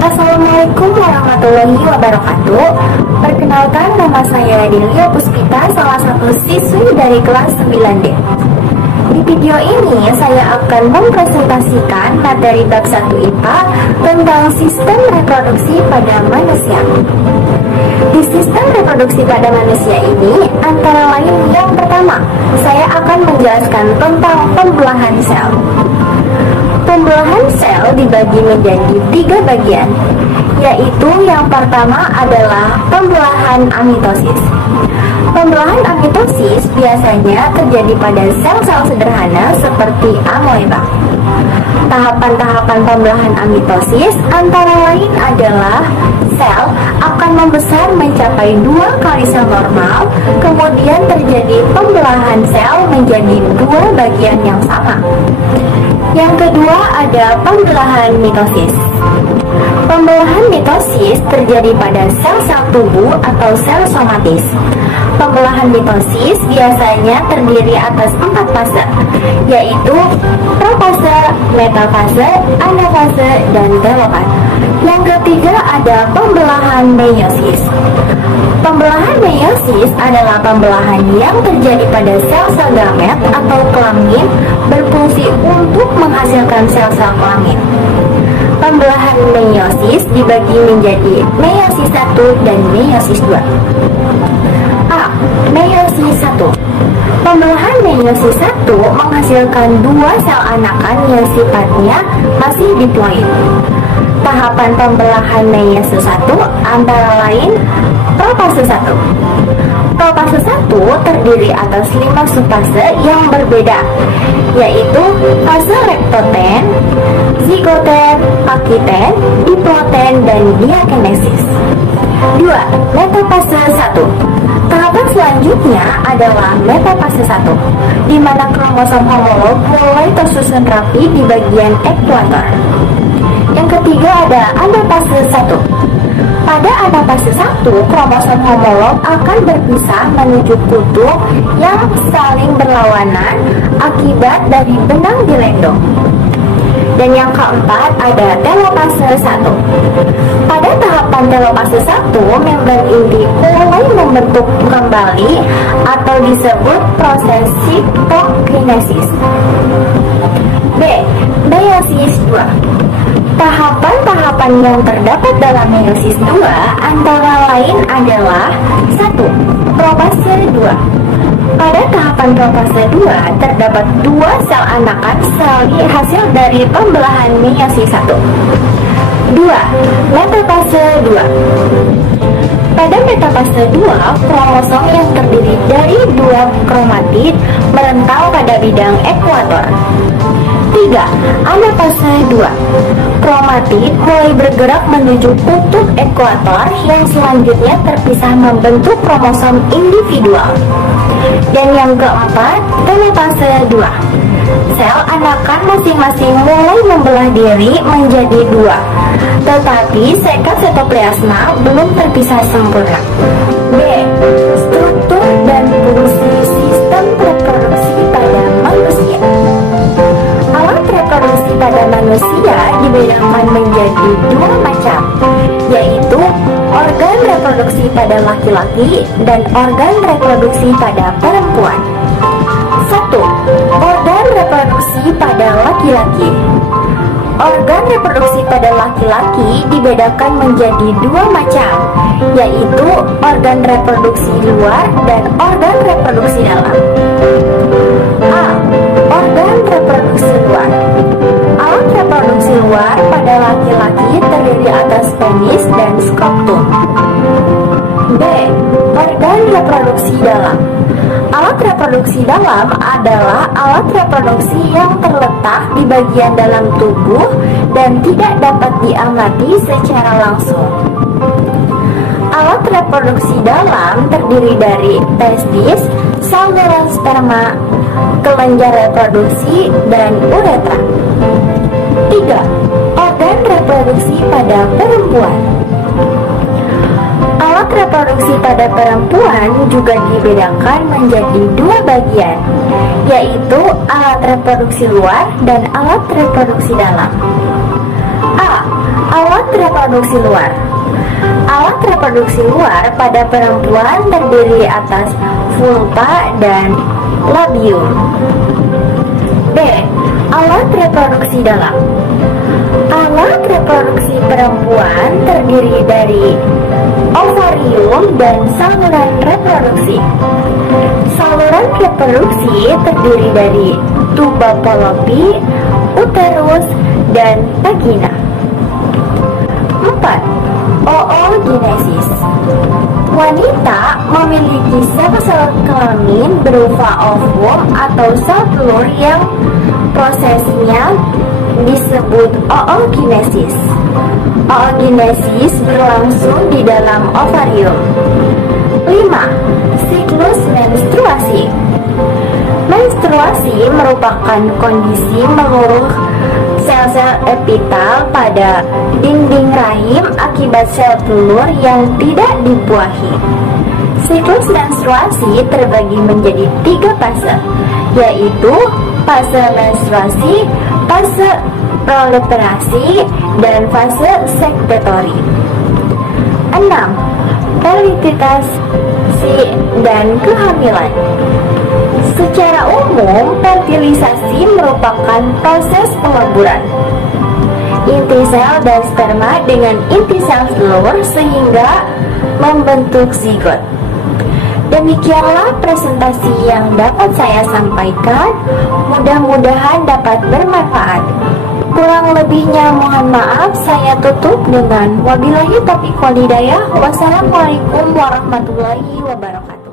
Assalamualaikum warahmatullahi wabarakatuh. Perkenalkan, nama saya Delia Puspita, salah satu siswi dari kelas 9D. Di video ini saya akan mempresentasikan materi bab 1 IPA tentang sistem reproduksi pada manusia. Di sistem reproduksi pada manusia ini, antara lain yang pertama, saya akan menjelaskan tentang pembelahan sel. Pembelahan sel dibagi menjadi 3 bagian, yaitu yang pertama adalah pembelahan amitosis. Pembelahan amitosis biasanya terjadi pada sel-sel sederhana seperti amoeba. Tahapan-tahapan pembelahan amitosis antara lain adalah sel akan membesar mencapai 2 kali sel normal, kemudian terjadi pembelahan sel menjadi 2 bagian yang sama. Yang kedua ada pembelahan mitosis. Pembelahan mitosis terjadi pada sel-sel tubuh atau sel somatis. Pembelahan mitosis biasanya terdiri atas 4 fase, yaitu profase, metafase, anafase, dan telofase. Yang ketiga ada pembelahan meiosis. Pembelahan meiosis adalah pembelahan yang terjadi pada sel-sel gamet atau kelamin berfungsi untuk menghasilkan sel-sel kelamin. Pembelahan meiosis dibagi menjadi meiosis 1 dan meiosis 2. A. Meiosis 1. Pembelahan meiosis 1 menghasilkan 2 sel anakan yang sifatnya masih diploid. Tahapan pembelahan meiosis 1 antara lain profase 1. Profase 1 terdiri atas 5 subfase yang berbeda, yaitu fase lektoten, zigoten, pakiten, diploten, dan diakinesis. 2. Metafase 1. Tahapan selanjutnya adalah metafase 1, di mana kromosom homolog mulai tersusun rapi di bagian ekuator. Yang ketiga ada anafase 1. Pada anafase 1, kromosom homolog akan berpisah menuju kutub yang saling berlawanan akibat dari benang direndom. Dan yang keempat ada telopase 1. Pada tahapan telopase 1, membran inti mulai membentuk kembali atau disebut proses sitokinesis. B. Meiosis 2. Tahapan-tahapan yang terdapat dalam meiosis 2 antara lain adalah 1. Profase 2. Pada tahapan profase 2 terdapat 2 sel anakan sel hasil dari pembelahan meiosis 1. 2. Metafase 2. Pada metafase 2, kromosom yang terdiri dari 2 kromatid merental pada bidang ekuator. 3. Anafase 2. Kromatid mulai bergerak menuju kutub ekuator yang selanjutnya terpisah membentuk kromosom individual. Dan yang keempat, telopase 2. Sel anakan masing-masing mulai membelah diri menjadi 2, tetapi sekat sitoplasma belum terpisah sempurna. B. Struktur dan fungsi sistem reproduksi pada manusia. Alat reproduksi pada manusia dibedakan menjadi 2 macam, yaitu organ reproduksi pada laki-laki dan organ reproduksi pada perempuan. 1. Organ reproduksi pada laki-laki. Organ reproduksi pada laki-laki dibedakan menjadi 2 macam, yaitu organ reproduksi luar dan organ reproduksi dalam. A. Organ reproduksi luar. Alat reproduksi luar pada laki-laki terdiri atas penis dan skrotum. B. Organ reproduksi dalam. Alat reproduksi dalam adalah alat reproduksi yang terletak di bagian dalam tubuh dan tidak dapat diamati secara langsung. Alat reproduksi dalam terdiri dari testis, saluran sperma, kelenjar reproduksi, dan uretra. 3. Organ reproduksi pada perempuan. Alat reproduksi pada perempuan juga dibedakan menjadi 2 bagian, yaitu alat reproduksi luar dan alat reproduksi dalam. A. Alat reproduksi luar. Alat reproduksi luar pada perempuan terdiri atas vulva dan labium. B. Alat reproduksi dalam. Alat reproduksi perempuan terdiri dari ovarium dan saluran reproduksi. Saluran reproduksi terdiri dari tuba Fallopi, uterus, dan vagina. 4. Oogenesis. Wanita memiliki sel-sel kelamin berupa ovum atau sel telur yang prosesnya disebut oogenesis. Oogenesis berlangsung di dalam ovarium. 5. Siklus menstruasi. Menstruasi merupakan kondisi meluruh sel-sel epitel pada dinding rahim akibat sel telur yang tidak dibuahi. Siklus menstruasi terbagi menjadi 3 fase, yaitu fase menstruasi, fase proliferasi, dan fase sekretori. 6. Fertilisasi dan kehamilan. Secara umum, fertilisasi merupakan proses peleburan inti sel dan sperma dengan inti sel telur sehingga membentuk zigot. Demikianlah presentasi yang dapat saya sampaikan. Mudah-mudahan dapat bermanfaat. Kurang lebihnya mohon maaf. Saya tutup dengan wabillahi taufiq wal hidayah. Wassalamualaikum warahmatullahi wabarakatuh.